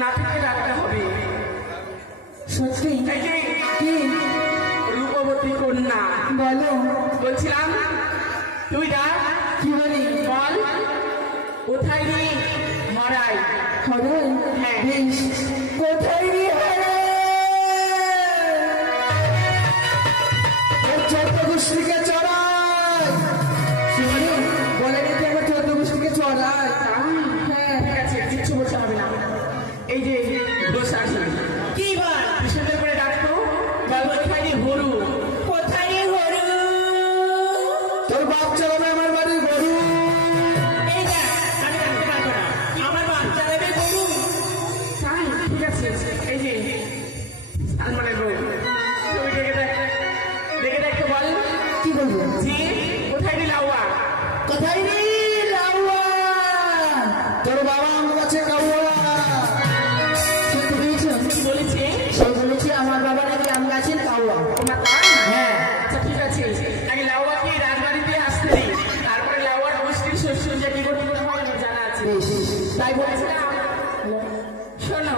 নাটকে রাখতে হবে। সত্যি কি রূপবতী কন্যা বলো। বলছিলাম তুই যা কি বলি বল কোথায় রে মরাই হরাই? হ্যাঁ বেশ, কোথায় রে চোদ্দ গোষ্ঠীকে চড়াই। বলে গেছে আমার চোদ্দ গোষ্ঠীকে চড়াই। হ্যাঁ ঠিক আছে, কিচ্ছু বলতে হবে না। এই যে দোষ আছে কি বল সুন্দর করে ডাকতো বল কোথায় রে হরু? কোথায় রে হরু? তোর বাপ চালাবে আমার বাড়ির গরু। এই দেখ আমি ডাকতে পারবো না, আমার বাপ চালাবে গরু। তাই ঠিক আছে, এই যে সালমানের বউ তুমি দেখে দেখতে বল কি বলবো? জি কোথায় রে লাউয়া? কোথায় রে লাউয়া? তোর বাবা আমার কাছে কাউয়া। সত্যি বলেছ? কি বলেছে? সে বলেছে আমার বাবা নাকি আম গাছের কাউয়া। তোমার তাই? হ্যাঁ। আচ্ছা ঠিক আছে, আগে লাউয়াকে রাজবাড়িতে আসতে দিই, তারপরে লাউয়ার গোষ্ঠীর শস্য যে কি করতে হয় আমার জানা আছে। বেশ, তাই বলছিলাম শোনো,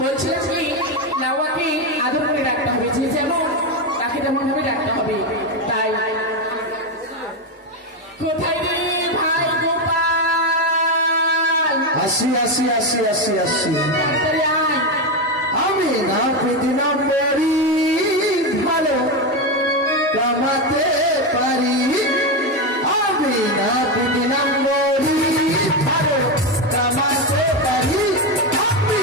বলছিলাম কি লাউয়াকে আদর করে রাখতে হবে, যে যেমন তাকে তেমন ভাবে রাখতে হবে। তাই কোথায় রে ভাই গোপাল? আসি আসি আসি আসি আসি। তাড়াতাড়ি আয়। আমি না দিলাম বড়ি ভালো কামাতে পারি। আমি না দিলাম বড়ি ভালো কামাতে পারি। আমি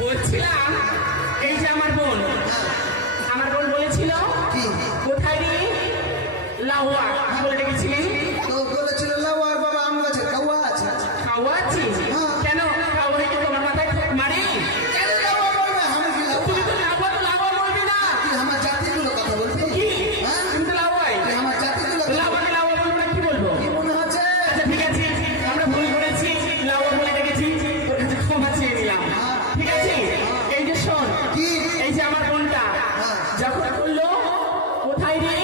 বলছিলাম এই যে আমার বোন বলেছিল কোথায় রে লাউয়া বলে ডেকেছিলেন। তো বলেছিল লাউয়া বাবা আম গাছে কাউয়া আছে। কাউয়া আছে? কেন কাউয়া কি তোমার মাথায় মারে? তুমি তো লাউয়া বলবি না, আমার জাতিগুলো কথা বলবি। কি তুমি তো লাউয়াই, আমার জাতিগুলো লাউয়াকে লাউয়া বলবো না, কি বলবো? কি মনে হচ্ছে? আচ্ছা ঠিক আছে, আমরা ভুল করেছি, লাউয়া বলে ডেকেছি, তোর কাছে ক্ষমা চেয়ে নিলাম। ঠিক আছে, এই যে শোন, এই যে আমার বোনটা যখন বললো কোথায় রে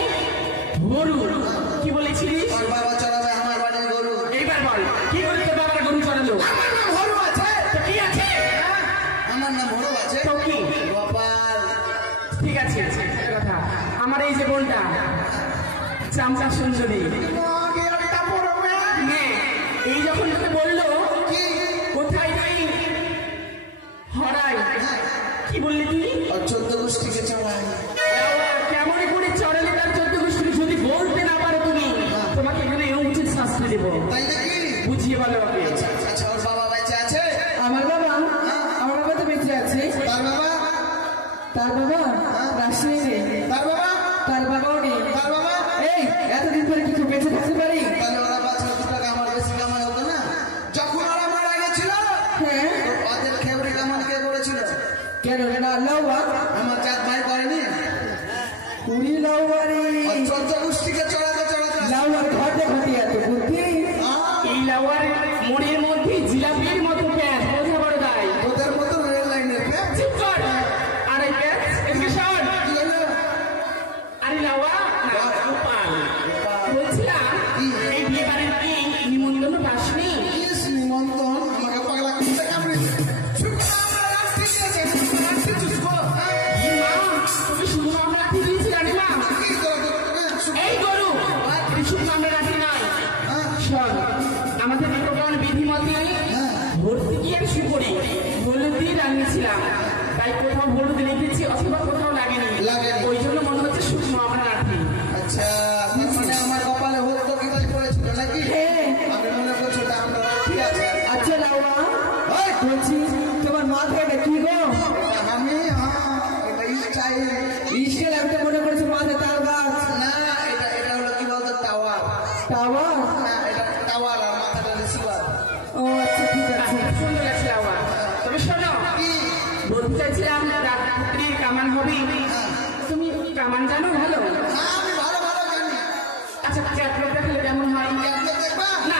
গরু, কি বলেছিলিস? বাবা চড়াবে আমার বাড়ির গরু। এইবার বল কি করে তোর বাবার গরু চড়ালো? আমার নাম হরু আছে। তো কি আছে? আমার নাম হরু আছে। তো কি? গোপাল। ঠিক আছে, একটা কথা, আমার এই যে বোনটা চামচা সুন্দরী, হ্যাঁ, এই যখন তোকে বললো কোথায় রে হরাই, কি বললি তুই? 14 গোষ্ঠীকে চড়াই। কেমন করে চড়ালে তার 14 গোষ্ঠী? যদি বলতে না পারো তুমি, তোমাকে এখানে উচিত শাস্তি দেবো। তাই নাকি? বুঝিয়ে বলো ওকে। আচ্ছা, ওর বাবা বেঁচে আছে? আমার বাবা তো বেঁচে আছে। তার বাবা রাশিয়ায় নেই। তার বাবাও নেই। এই এতদিন ধরে কিছু বেঁচে থাকতে পারি? তাহলে ওরা 5 লাখ টাকা বেশি করি, হলুদ দিয়ে রাঙিয়েছিলাম, তাই কোথাও হলুদ লিখেছি অথবা কোথাও লাগেনি, ওই জন্য মনে হচ্ছে শুকনো আমার নাতি। আচ্ছা, মানে আমার কপালে হলুদ কি পড়েছিল নাকি? আমি মনে করছি ঠিক আছে। আচ্ছা লাউয়া, বলছি তোমার মাথাটা কি গো? আমি স্টাইল স্টাইল আমি তো মনে করছি মাথা তাল গাছ। না, এটা হলো কি বলতো টাওয়ার। টাওয়ার? হ্যাঁ, এটা টাওয়ার আর মাথাটা রিসিভার। ও আচ্ছা, ঠিক আছে। সুন্দর লাগছে আমার। তবে শোনো, বলতে চাইছিলাম রাত্রির কামান হবে, তুমি কামান জানো ভালো? হ্যাঁ, আমি ভালো ভালো জানি। আচ্ছা, ক্যাটলগ দেখলে কেমন হয়? ক্যাটলগ দেখবা? না,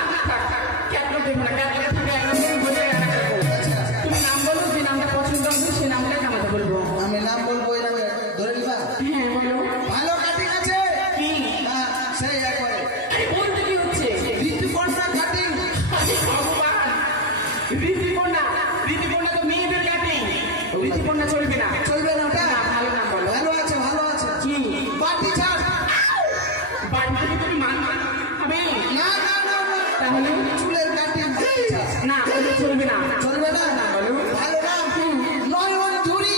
ক্যাটলগ দেখবো না, ক্যাটলগ থাকে একরকম বলে রান্না করবো। তুমি নাম বলো, যে নামটা পছন্দ হবে সেই নামটাই কামাতে বলবো। আমি নাম বলবো, এই নামে ধরে নিবা? হ্যাঁ বলো। ভালো কাটিং আছে কি? হ্যাঁ, সেই একবারে আরে বলতে কি হচ্ছে? ঋতুপর্ণা কাটিং। ভগবান, ঋতুপর্ণা, ঋতুপর্ণা তো মেয়েদের কাটিং, ঋতুপর্ণা চলবে না। চলবে না ওটা? না, ভালো নাম বলো। ভালো আছে, ভালো আছে। কি? বাটি ছাড়। বাড়ি থেকে তুমি মান হবে? না না না না, তাহলে চুলের কাটিং। না, ওটা চলবে না। চলবে না? বলো। ভালো নাম নয়ন ঝুরি।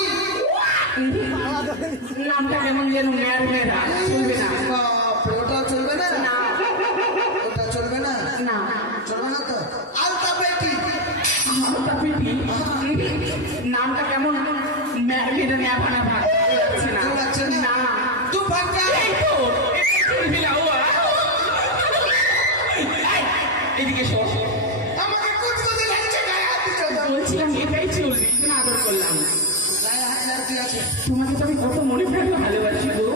নামটা কেমন যেন মেয়ার মেয়েরা, চলবে না। বাপরে, ওটাও চলবে না? না, ওটা চলবে না? না। চলবে না তো? আলতা পেটি। আলতা পেটি? নামটা কেমন মেয়েদের নেভা নেভা লাগছে না। ভালো লাগছে না? না। দুপাক্কা। এই তো, এটা চলবে না, ও এই, এদিকে এসো। আমাকে কুচকো দিয়ে লাগছে, গায়ে হাত দিচ্ছ তো। বলছিলাম এটাই চলবে, এখানে আদর করলাম। গায়ে হাত লাগছে আছে। তোমাকে তো আমি কত মনে প্রাণে ভালোবাসি গো।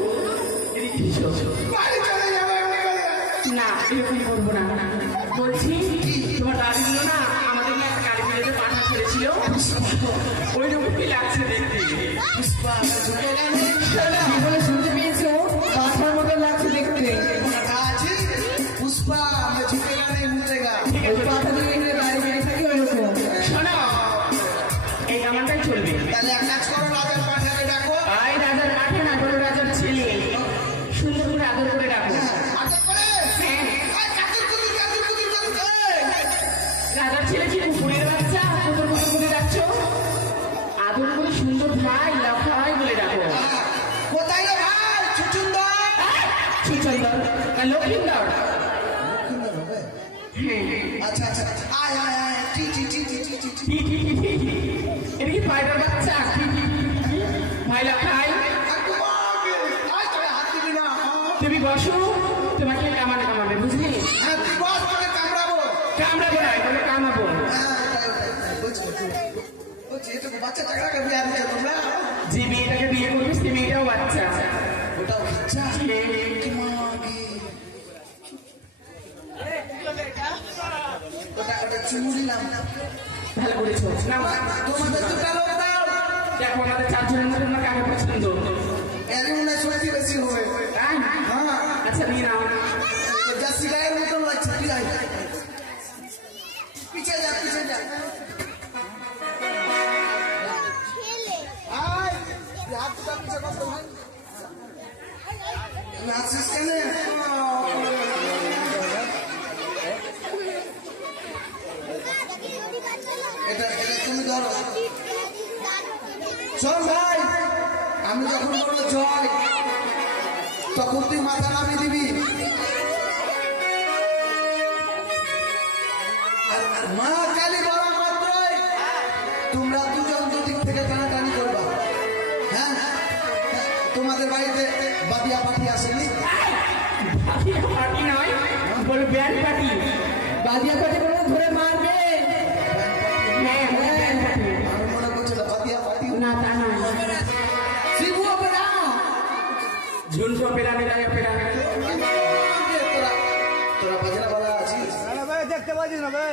এদিকে এসো। বাড়ি চলে যাবো এমনি করে। না, এরকম করবো না। বলছি, তোমার দাদিগুলো না আমাদের না একটা গাড়ি ফেলে পাঠা ছেড়েছিল, ওই রকমই লাগছে দেখতে। পুষ্পা, আমার ঝুঁকে গেলে। কি বলে শুনতে পেয়েছো? পাঠার মতো লাগছে দেখতে। কথা আছে, পুষ্পা, আমার ঝুঁকে গেলে মুতেগা। ওই পাঠা দিয়ে এখানে দাঁড়িয়ে দাঁড়িয়ে থাকে ওইরকম। শোনো, এই আমারটাই চলবে। তাহলে এক কাজ করো, রাজার পাঠাকে ডাকো। এই রাজার পাঠা না, বড় রাজার ছেলে, সুন্দর করে আদর করে রাখো। আদর করে। হ্যাঁ, এই কাকুর কুকুর, কাকুর কুকুর, কাকুর। রাজার ছেলে কি কুকুরের বাচ্চা? কুকুর কুকুর বলে ডাকছো? আদর করে সুন্দর ভাই লাফাই বলে ডাকো। কোথায় রে ভাই? চুচুন্দর। সুচন্দর না লক্ষ্মীন্দর? হ্যাঁ, আচ্ছা আচ্ছা, আয় আয় আয়, টি টি টি টি টি টি টি। এটা কি পায়রার বাচ্চা? ভাই লাফাই, আয়, তোরে হাত দিবি না। তুমি বসো, তোমাকে কামানে কামাবে, বুঝলি? হ্যাঁ, তুই বস, তোকে কামড়াবো। কামড়াবো না, বলে কামাবো। হ্যাঁ, তাই, বলছি, বলছি, এটুকু বাচ্চা চাকরাকে বিয়ে দিচ্ছ তোমরা? যে মেয়েটাকে বিয়ে করবে সে মেয়েটাও বাচ্চা। ওটাও বাচ্চা? হ্যাঁ। কি মাগি। ওটা চুমু দিলাম। ভালো করেছো। না, তোমাদের দুটা লোক দাও। দেখো আমাদের চারজনের মধ্যে তোমার কাকে পছন্দ? এর মনে হয় সবাই বেশি হবে। হ্যাঁ? হ্যাঁ, আচ্ছা নিয়ে নাও। যা সিগারের মতন লাগছে, কি হয়? পিছিয়ে যা, পিছিয়ে যা। আয়, তুই হাত দুটা পিছিয়ে কর তো ভাই। নাচিস কেন? এটা তুমি ধরো। শোন ভাই, আমি যখন বলবো জয়, তখন তুই মাথা নামিয়ে দিবি। আর মা কালী বলা মাত্রই তোমরা দুজন দুদিক থেকে টানাটানি করবা। হ্যাঁ, তোমাদের বাড়িতে বাদিয়া পাঠি আসেনি? পার্টি নয়, বলে ব্যান্ড পার্টি। বাদিয়া পাঠি করে ধরে মারবে। হ্যাঁ, ব্যান্ড পার্টি। আমি মনে করছি এটা বাদিয়া পাঠি। না, তা নয়। শিবু অপেরা। ঝুলকো পেরা মেরা পেরা। তোরা বাজরা বলা আছিস? দেখতে পাচ্ছিস না ভাই?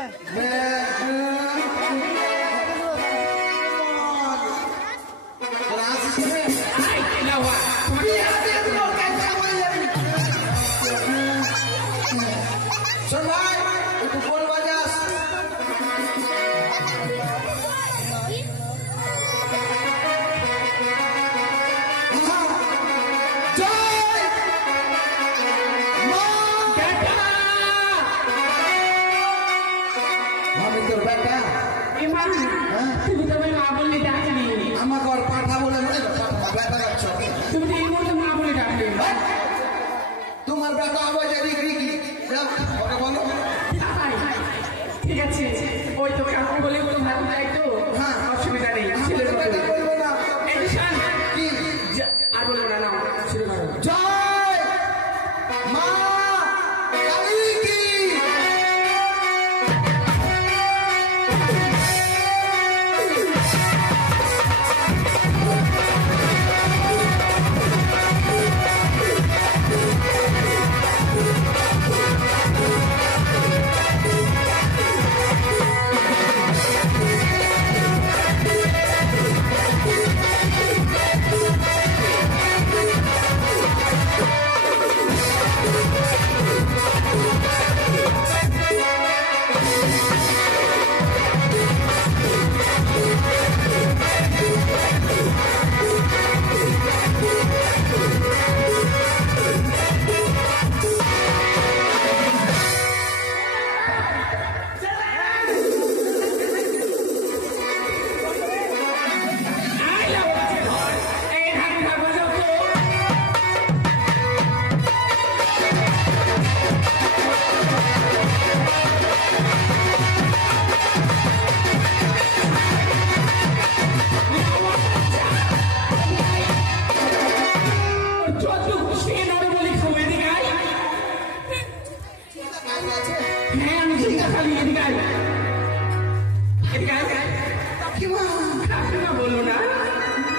তোরা আসিস কেন? আই, নাও, তোমাকে শোন ভাই, একটু ফোন বাজাস। জয় মা। বেটা! আমি তোর বেটা। এমা তুমি তো মা বললে ডাকলি আমাকে আর পাঠা বলে ব্যথা যাচ্ছ তুমি তো এই মুহূর্তে মা বলে ডাকলে তোমার ব্যথা হবে যে ডিগ্রি কি ওকে বলো ঠিক আছে ওই তো কাকু বলে তো ভালো তাই তো হ্যাঁ অসুবিধা নেই ছেলে বলবো না এই শান কি আর বলবো না নাও শুরু করো জয় মা কালী কি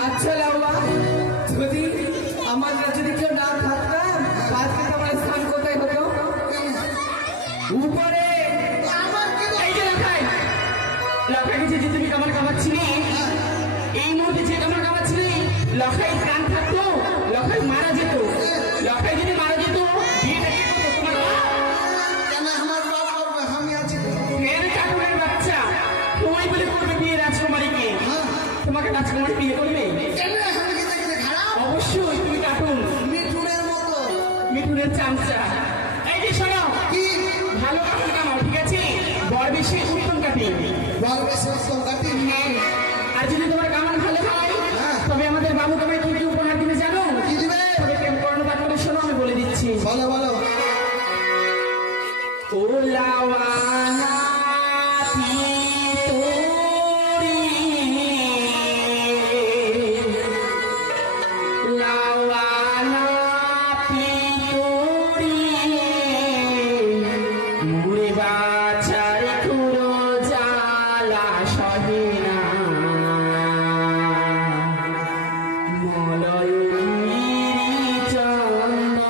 আচ্ছা লাউয়া যদি আমার যদি কেউ না থাকতাম আজকে তোমার স্থান কোথায় হতো উপরে যে তুমি কামার কামাচ্ছিলে এই মুহূর্তে যে কামার কামাচ্ছিলে লখাই প্রাণ থাকতো লখাই মারা যেত লখাই যদি মারা যেত বিয়েটা কে করতো তোমার কেন আমার বাপ করবে আমি আছি মেয়ের ঠাকুরের বাচ্চা তোমায় বলে করবে বিয়ে রাজকুমারীকে তোমাকে রাজকুমারী বিয়ে করবে অবশ্যই তুমি কাটুন মিঠুনের মতো মিঠুনের চামচা এই যে শোনো কি ভালো কাপড় কামাও ঠিক আছে বড় বেশি উত্তম কাটি বল বেশি উত্তম কাটি আর যদি তোমার কামান ভালো হয় তবে আমাদের বাবু তোমায় কি কি উপহার দিবে জানো কি দিবে তবে প্রেম করানো বাদ করে শোনো আমি বলে দিচ্ছি বলো বলো ও লাওয়ানা পিতরি লাওয়ানা পিতরি মুড়ে বাছাই কুরো জালা সহিনা মলয় চন্দন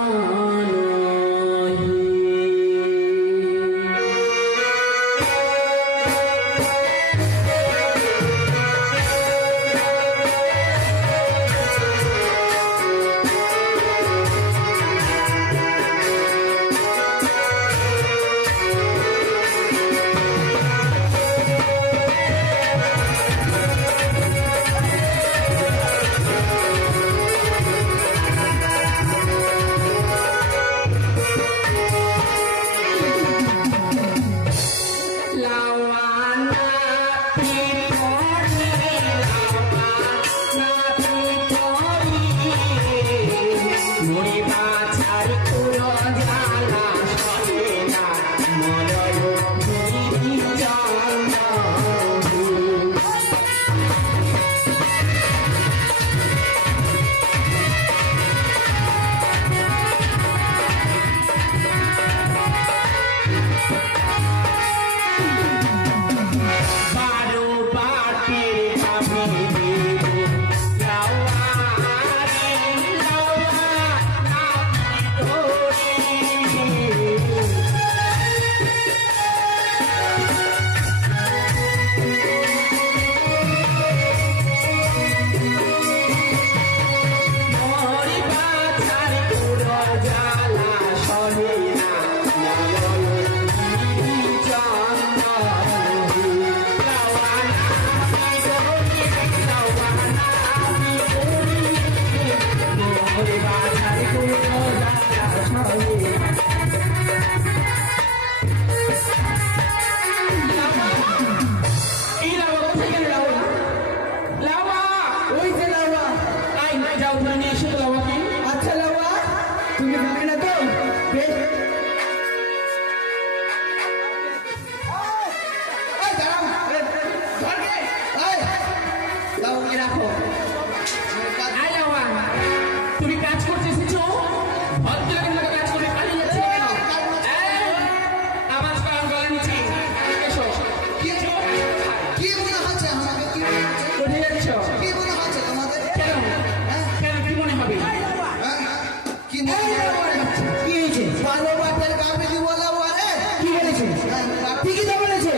ঠিকই তো বলেছে।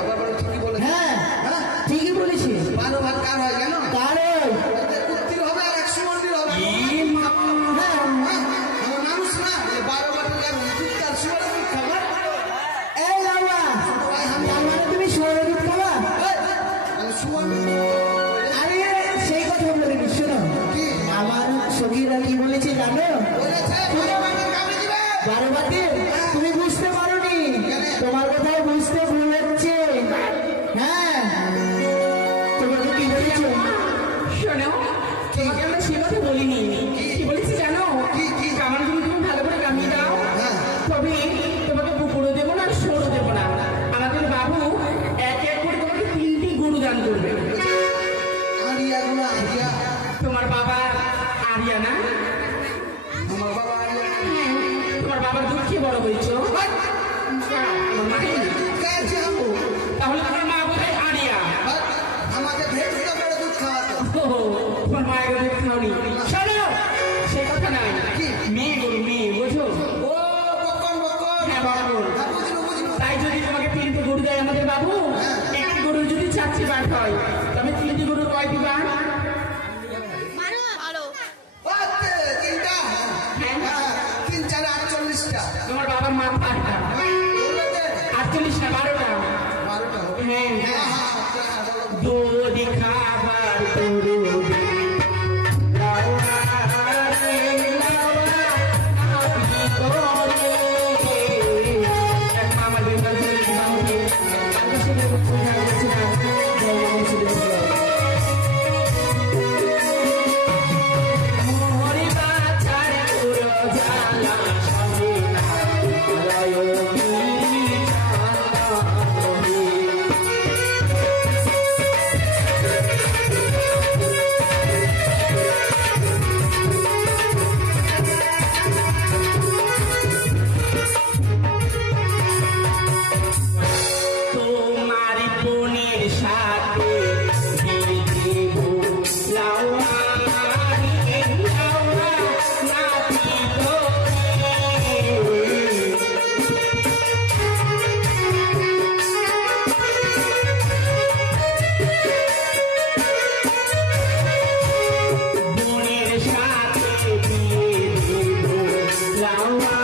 আবার বলো ঠিকই বলে। হ্যাঁ হ্যাঁ ঠিকই বলেছে। 12 ভাগ কার হয় জানো? কার ওই? ওদের কুত্তির হবে আর 100 মন্দির হবে। হ্যাঁ, আমার মানুষ না যে 12 ভাগের কার কুত্তার শুয়ারের দুধ খাবে। এই লাউয়া, তার মানে তুমি শুয়োরের দুধ খাবা? আমি শুয়ার আরে সেই কথা বলিনি, শোনো। কি আমার সখীরা কি বলেছে জানো? বলেছে 12 ভাগের কামড়ে দিবে। 12 বাতে তুমি বুঝতে পারোনি, তোমার কোথাও বুঝতে ভুল হচ্ছে। হ্যাঁ তোমাকে কি বলেছে? শোনো, তোমাকে আমরা সে কথা বলিনি। কি বলেছি জানো? কি? আমার যদি তুমি ভালো করে কামিয়ে দাও, হ্যাঁ। তবে তোমাকে পুকুরও দেবো না, সরও দেবো না। আমাদের বাবু এক এক করে তোমাকে 3টি গরু দান করবে। আরিয়া গুলো আরিয়া। তোমার বাবা আরিয়া না? আমার বাবা আরিয়া। হ্যাঁ, তোমার বাবার দুঃখে বড় হয়েছ। আমার মায়ের। কার যাবো? তাহলে তোমার মা বোধহয় আরিয়া। আমাকে ভেটে করে দুধ খাওয়াতো। ওহো, তোমার মায়ের দুধ খাওনি। শোনো, সে কথা নাই। কি? মেয়ে গরু, মেয়ে, বোঝো? ও বকন। হ্যাঁ, বকন। হ্যাঁ, বুঝলো। তাই যদি তোমাকে 3টি গরু দেয় আমাদের বাবু, একটি গরু যদি 4টি বার হয়, তবে 3টি গরু কয়টি বার? ওতে, 3টা। হ্যাঁ। হ্যাঁ, 3 4 48টা। তোমার বাবার মাথা আটটা। ওগুলোতে 48 না 12টা। 12টা হবে। হ্যাঁ, হ্যাঁ, হ্যাঁ। হ্যাঁ, বলো। দুধ খাবার গরু লাউড়া রে লাউড়া, আপনি করে। এক আমাদের বাড়িতে বাবুকে আকাশের উপর পূজা করেছিলাম, জয় বলেছিল। মোরে বাছার পুরো জ্বালা সবে না, লয় গিরি চাঁদনি। তোমার বোনের সাথে বিয়ে দেব লাউড়া রে লাউড়া, নাতি তোরে। বোনের সাথে বিয়ে দেব লাউড়া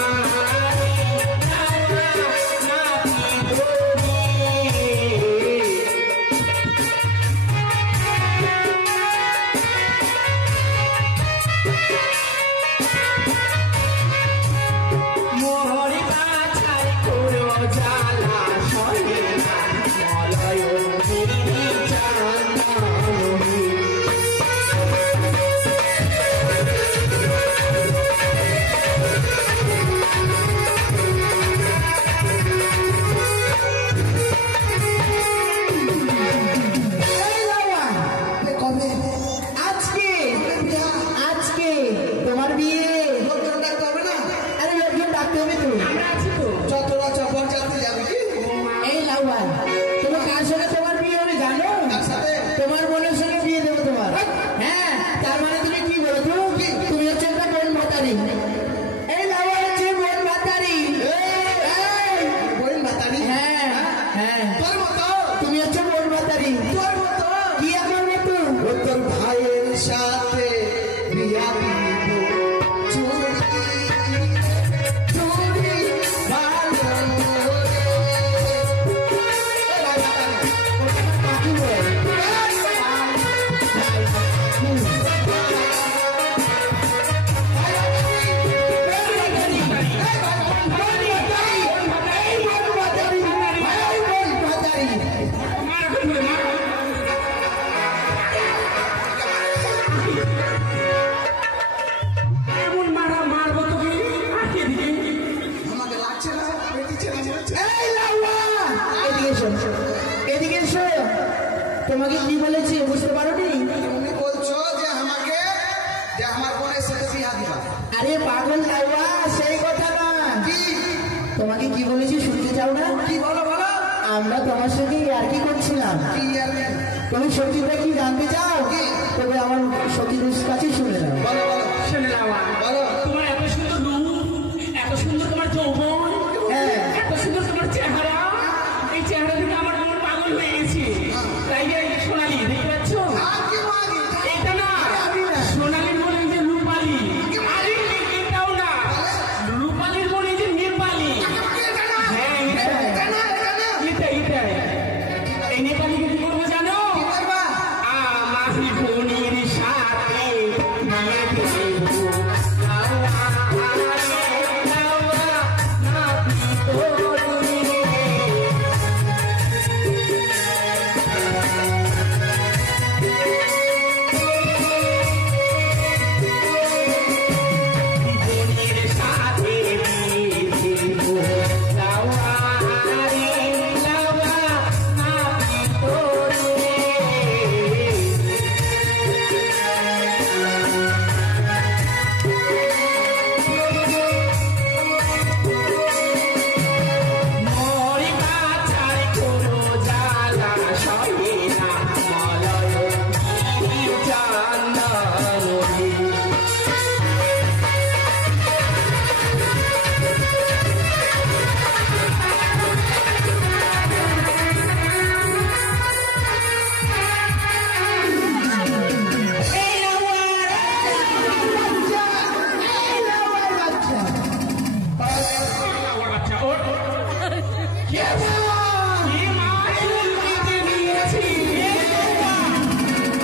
রে লাউড়া, নাতি তোরে। মোরে বাছার পুরো জ্বালা সহে না, মলয় গিরি চাঁদনি। এই লাউয়া, কবে? আজকে আজকে তোমার বিয়ে। লোকজন ডাকতে হবে না? আরে লোকজন ডাকতে হবে তো। আমরা আছি তো। যতরা চপর যাতে যাবে কি? এই লাউয়া, তুমি কার সঙ্গে তোমার বিয়ে হবে জানো? তার সাথে তোমার বোনের সঙ্গে বিয়ে দেবো তোমার। হ্যাঁ, তার মানে তুমি কি বলো তো? তুমি হচ্ছে একটা বোন ভাতারি। এই লাউয়া হচ্ছে বোন ভাতারি। এই, বোন ভাতারি। হ্যাঁ হ্যাঁ, তোর মতো। তুমি হচ্ছে বোন ভাতারি। তোর মতো। কি এখন মতো? ও তোর ভাইয়ের সাথে বিয়া দিব। চুরি ভালো এমন মারা মারবো তোকে, আটকে দিকে। আমাকে লাগছে না, পেটি ছেড়ে যাচ্ছে। এই লাউয়া, এদিকে এসো, এদিকে এসো। তোমাকে কি বলেছি বুঝতে পারোনি? তুমি বলছো যে আমাকে যে আমার বোনের সাথে বিয়া দিবা। আরে পাগল লাউয়া, সেই কথা না। কি তোমাকে কি বলেছি শুনতে চাও না? কি বলো বলো? আমরা তোমার সঙ্গে আর কি করছিলাম। কি আর তুমি সত্যিটা কি জানতে চাও? তবে আমার সতীর কাছে শুনে নাও। বলো বলো শোনে লাউয়া, বলো। তোমার এত সুন্দর রূপ, এত সুন্দর তোমার যৌবন, হ্যাঁ। এত সুন্দর তোমার চেহারা, এই চেহারা থেকে আমার মন পাগল হয়ে গেছে। তাই যে এই যে সোনালি দেখতে পাচ্ছ, এটা না সোনালির মনে যে রূপালি, আরে এটাও না, রূপালির মনে যে নেপালি। হ্যাঁ এটাই এই নেপালিকে কি করবো জানো? মাসি বোনের সাথে বিয়ে দেবো।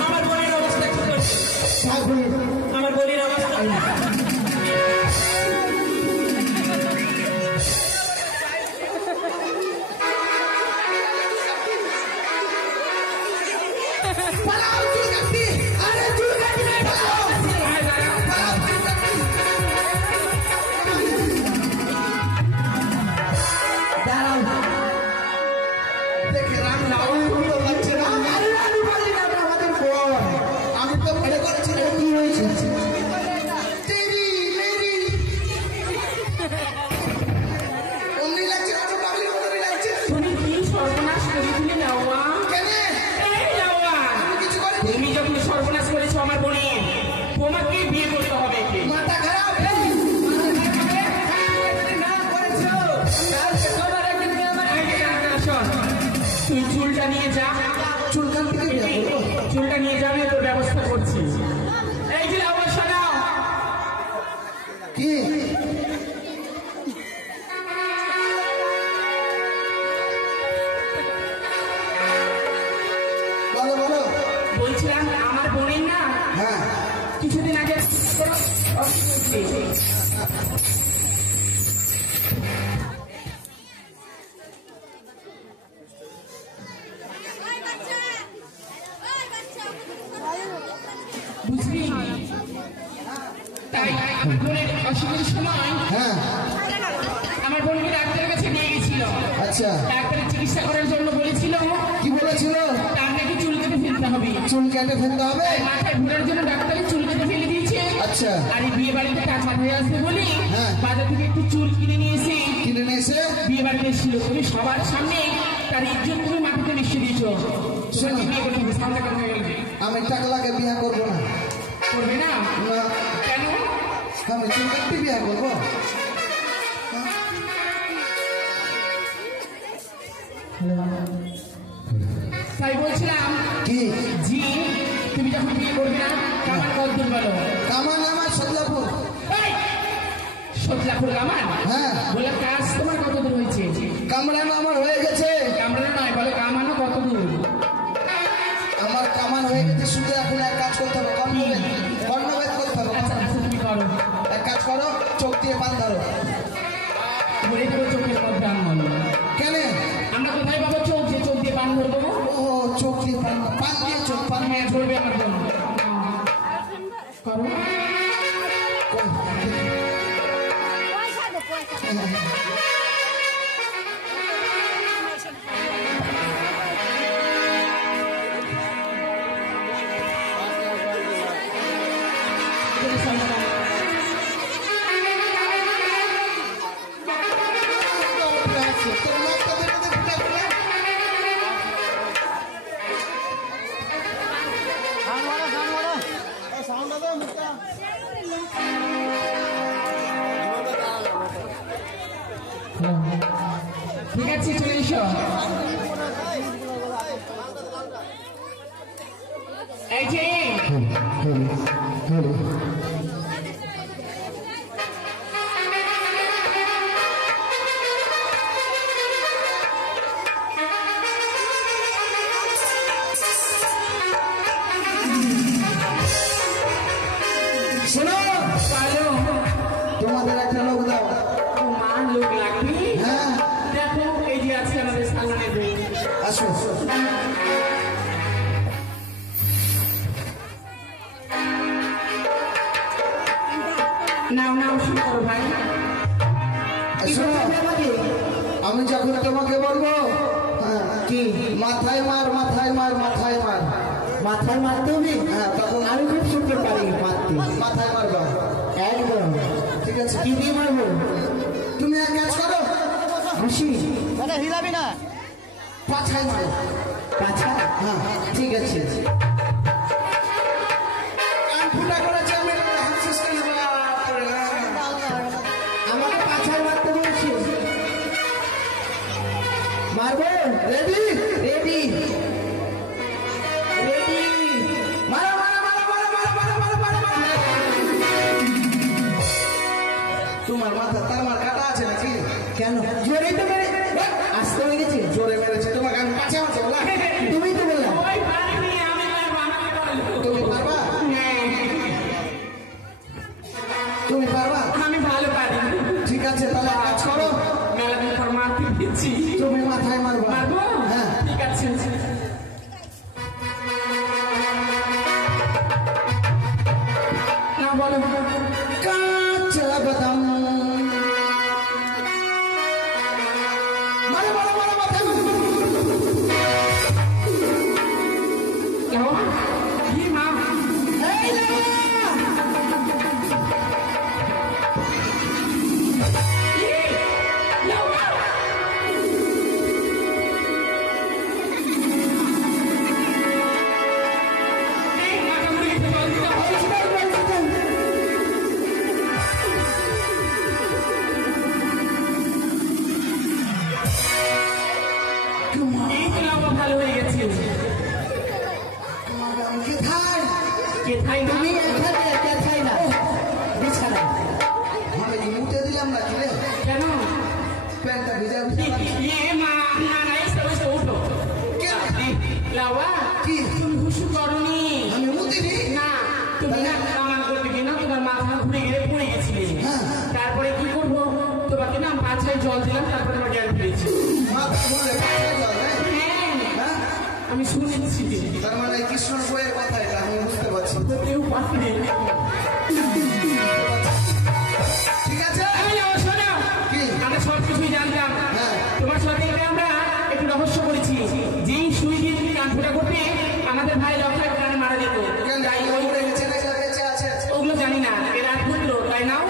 আমার বলির অবস্থা তুই চুলটা নিয়ে যা, চুলটা নিয়ে যাবে, তোর ব্যবস্থা করছি। এই যে অবস্থা নাও কি বলো বলো। বলছিলাম আমার বোনের না হ্যাঁ কিছুদিন আগে বুঝলি, তাই আমার বোনের অসুখের সময় হ্যাঁ আমার বোনকে ডাক্তারের কাছে নিয়ে গেছিল। আচ্ছা ডাক্তারের চিকিৎসা করার জন্য বলেছিল, কি বলেছিল? তার নাকি চুল কেটে ফেলতে হবে। চুল কেটে ফেলতে হবে? মাথায় ঘুরার জন্য ডাক্তারের চুল কেটে ফেলে দিয়েছে। আচ্ছা আর এই বিয়ে বাড়িতে টাকা হয়ে আসবে বলে হ্যাঁ। বাজার থেকে একটু চুল কিনে নিয়ে এসে বিয়ে বাড়িতে এসেছিল। তুমি সবার সামনে তার ইজ্জত তুমি মাটিতে মিশিয়ে দিয়েছো। তোমাকে বিয়ে করতে হবে, সামনে কথা হয়ে গেলে। আমি টাকলাকে বিয়ে করবো না। করবে না? না। কেন? আমি চুল কাটতে বিয়ে করবো? তাই বলছিলাম কি জি, তুমি যখন বিয়ে করবে না কামান কত দূর বলো? কামান আমার সদলাপুর। সদলাপুর কামান? হ্যাঁ। বলে কাজ তোমার কত দূর হয়েছে? কামরানো আমার হয়ে গেছে। কামরানো নয়, বলে কামানো কত দূর? আমার কামান হয়ে গেছে, শুধু এখন এক কাজ করতে হবে, কর্ণভেদ করতে হবে। আচ্ছা তুমি করো, এক কাজ করো, চোখ দিয়ে পান ধরো। বলে দেবো চোখের মধ্যে আনন্দ। কেন? আমরা কোথায় পাবো চোখ, যে চোখ দিয়ে পান ধরবো? ও চোখ দিয়ে পান দিয়ে চোখ পান। হ্যাঁ ধরবে আমার বোন। করো। সাউন্ড এই যে শোনো পালো তোমাদের একটা লোক দাও। মা লোক লাগবে। হ্যাঁ দেখো এই যে আছে আমাদের সালমানের বই। আসো নাও নাও শুরু করো ভাই। শোনো আমি যখন তোমাকে বলবো হ্যাঁ, কি মাথায় মার মাথায় মার মাথায় মার মাথায় মারতে হবে? হ্যাঁ তখন আমি খুব সুন্দর পারি মারতে। মাথায় মারবা। একদম ঠিক আছে কি দিয়ে মারবো? তুমি এক কাজ করো খুশি পাছায় মারো। পাছা? হ্যাঁ ঠিক আছে। কান ফুটা করেছে আমি হাসিস কেন বাপরে, হ্যাঁ। আমাকে পাছায় মারতে বলছি। মারবো? Ready ready ready. মারো মারো মারো মারো মারো মারো মারো মারো মারো। তোমার মাথা তার মার কাটা আছে নাকি? কেন জোরে তো মেরে আসতে হয়ে গেছে। জোরে মেরেছে তোমাকে আমি পাছে মারছে বলা। তুমি তো বললাম ওই পারিনি, আমি পারবো, আমাকে বলো। তুমি পারবা? হ্যাঁ, তুমি পারবা? আমি ভালো পারি। ঠিক আছে তাহলে এক কাজ করো মেলা দিন পর মারতে দিচ্ছি। তুমি মাথায় মারবা। পারবো? হ্যাঁ ঠিক আছে। না বলো। কাঁচা বাদাম মারো মারো মারো মাথায় মারো। কেমন? কি মা? এই না! কি? লাউয়া! এই মাথা মুড়ি খেতে বলছি না, বলছি না, বলছি না। এই তো লাউয়া ভালো হয়ে গেছে। কোথায়? কোথায় না? তুমি এখানে একটা চাই না বিছানা। আমি কি মুতে দিলাম না কি রে? কেন? প্যান্টটা ভিজা ভিজা লাগছে। ये माँ ना नहीं सब से उठो क्या? लावा কি? तुम हुशु করনি আমি মুতিনি? না তুমি না কামান করতে গিয়ে না তোমার মাথা ঘুরে গিয়ে পড়ে গেছিলে হ্যাঁ। তারপরে কি করব তোমাকে না পাছায় জল দিলাম তারপরে তোমার জ্ঞান ফিরেছে মাথা ঘুরে পাছায় জল, হ্যাঁ? হ্যাঁ? আমি শুনেছি তার মানে কৃষ্ণর বইয়ের কথা এটা আমি বুঝতে পারছি। কেউ পারে ঠিক আছে শোনো কি? আমরা সব কিছুই জানতাম হ্যাঁ। তোমার সাথে আমরা একটু রহস্য করেছি যেই সুই দিয়ে তুমি কান ফোটা করতে আমাদের ভাই লক্ষায় প্রাণে মারা যেত কেন তাই ওই ওই উড়ে গেছে না বেঁচে আছে? ওগুলো জানি না এর রাজপুত্র তাই নাও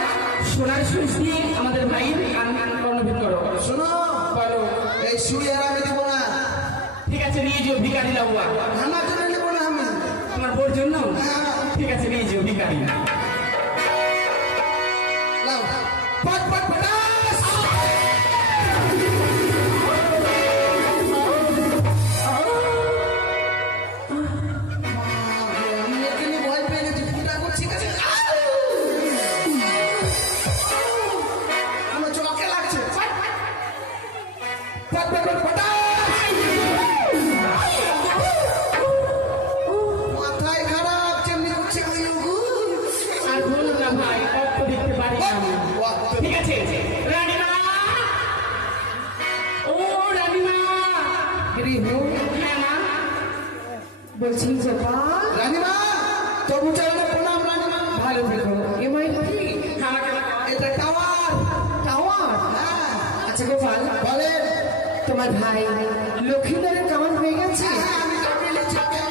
সোনার সুইচ দিয়ে আমাদের ভাইয়ের কান কর্ণভেদ করো শোনো বলো এই সুই আর আমি দিব না। ঠিক আছে নিয়ে যাও ভিকারি লাউয়া আমার জন্য নেব না আমি। তোমার বোর জন্য হ্যাঁ। ঠিক আছে নিয়ে যাও ভিকারি লাও পট পট পটাস। আমি এখানে ভয় পেয়ে গেছি ফুটা করছি কাছে আমার চোখে লাগছে। পট পট পট পটাস। মাথায় খারাপ যেমনি করছে আর বলো না ভাই অর্থ দেখতে পারি না আমি। ঠিক আছে রানীমা ও রানীমা হ্যাঁ মা বলছি গোপাল রানীমা তবু চাইলে প্রণাম রানীমা। ভালো থেকো। এমআই কি আমাকে এটা টাওয়ার। টাওয়ার? হ্যাঁ আচ্ছা গোপাল বলেন। তোমার ভাই লক্ষ্মীধরের কামান হয়ে গেছে? আমি কামিলি ছাপে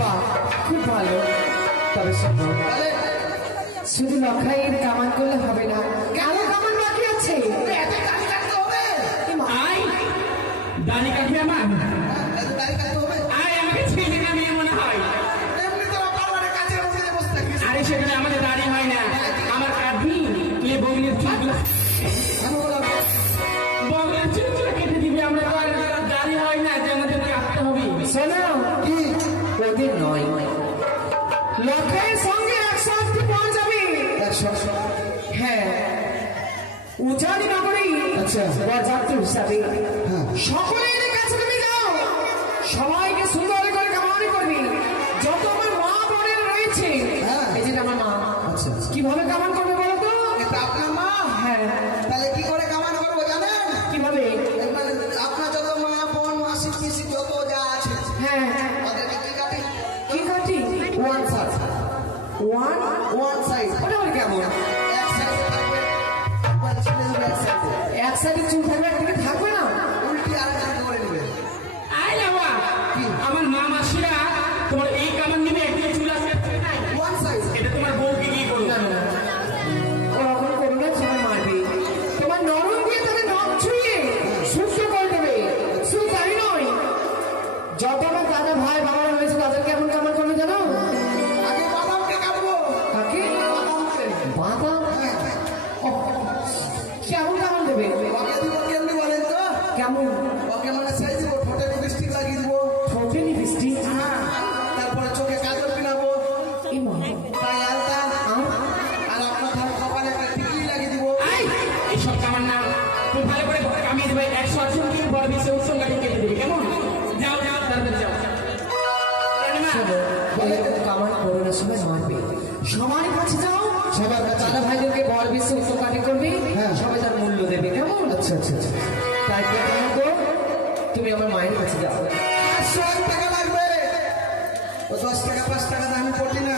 বাহ, খুব ভালো। তবে শোনো, বলেন। শুধু লক্ষাইয়ের কামান করলে হবে না, আরো কামান বাকি আছে। এত দাড়ি কাটতে হবে? আই দাড়ি কাটবে আমার এত দাড়ি কাটতে হবে? আয় আমাকে ছেলে না মেয়ে মনে হয় এমনি তোরা পার্লারে কাজের মধ্যে বসে থাকিস। আরে সেখানে আমাদের দাড়ি হয় না আমার কাটবি তুই বগলের চুলগুলো আমি বললাম বগলের চুল শোনো কি ওদের নয় লক্ষের সঙ্গে একসাথে পাওয়া যাবে 100 হ্যাঁ উজানি নগরী আচ্ছা। বরযাত্রী হিসাবে হ্যাঁ। সকলের কাছে তুমি যাও সবাইকে সুন্দর করে কামানি করবি যত আমার মা বোনের রয়েছে হ্যাঁ। এই যে আমার মা আচ্ছা আচ্ছা। কিভাবে কামান করবে বলো তো এটা আপনার মা হ্যাঁ তাহলে কি করে কামান করবো জানেন কিভাবে মানে আপনার যত মা বোন মাসি পিসি যত যা আছে হ্যাঁ তাদেরকে কি কাটে কি কাটি ওয়ান সাইড ওয়ান সাইড ওটা বলে কেমন এক সাইডে থাকবে মানে ছেলে এক সাইডে এক সাইডে চুল থাকবে একদিকে থাকবে না উল্টি আর একটা করে নেবে আই লাউয়া আমার মা মাসিরা তোমার এই কামান নিবে একদিকে চুল আসবে একদিকে নাই ওয়ান সাইড এটা তোমার বউকে কি করবে না না না ওরকম করো না তোমার মারবে তোমার নরম দিয়ে তাদের নখ ছুঁয়ে সুস্থ করে দেবে শুধু তাই নয় যত আমার দাদা ভাই বাবারা রয়েছে তাদের কেমন কামান করবে জানো আগে বাদামকে কাটবো কাকে বাদাম ওহ, কেমন কামান দেবে ওকে দিব কেমনি বলেন তো কেমন ওকে মানে সেই দিব ঠোঁটে লিপস্টিক লাগিয়ে দিব ঠোঁটে লিপস্টিক তারপরে চোখে কাজল পিনাবো এই মা তাই আলতা আর আপনার ধার কপালে একটা টিকলি লাগিয়ে দিব আই এইসব কামান না তুমি ভালো করে কামিয়ে দেবে 100 জন দিন বড় বিশ্বে উৎসঙ্গাটি কেটে দেবে কেমন যাও যাও তাড়াতাড়ি যাও রানীমা, কামান করোনার সময় মারবে সবার কাছে যাও সবার কাছে। দাদা ভাইদেরকে বর বিশ্বে উৎসকাটি করবে হ্যাঁ। সবাই তার মূল্য দেবে কেমন আচ্ছা আচ্ছা আচ্ছা তাই প্রথমত তুমি আমার মায়ের কাছে যাও 100 টাকা লাগবে ও 10 টাকা 5 টাকা দামি পড়ি না